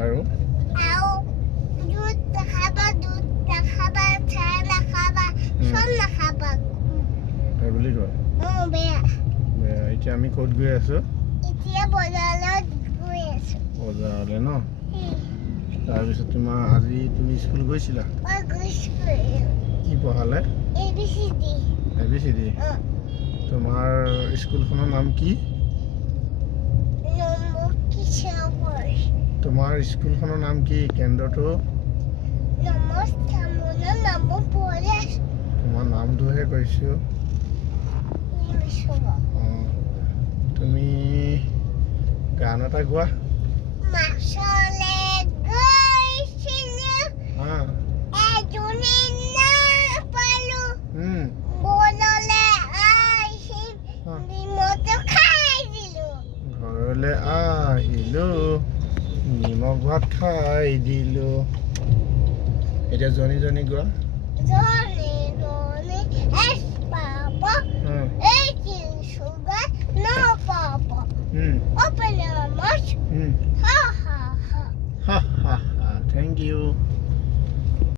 আৰু? বুলি কয়। বেয়া। এতিয়া আমি ক'ত গৈ আছোঁ? বজাৰলৈ ন? তাৰপিছত তোমাৰ আজি তুমি স্কুল গৈছিলা? কি পঢ়ালে? A B C D. A B C D. অঁ। তোমাৰ স্কুলখনৰ নাম কি? তোমাৰ স্কুলখনৰ নাম কি? কেন্দ্ৰটো? তোমাৰ নামটোহে কৈছোঁ। অঁ তুমি গান এটা গোৱা? ঘৰলৈ আহিলোঁ। নিমখ ভাত খাই দিলোঁ। এতিয়া জনি জনি গোৱা? জনে জনে এস এই এইটিন সুগার নো পাব উম, ওপেন মাছ। উম। হা হা হা। হা হা হা। Thank you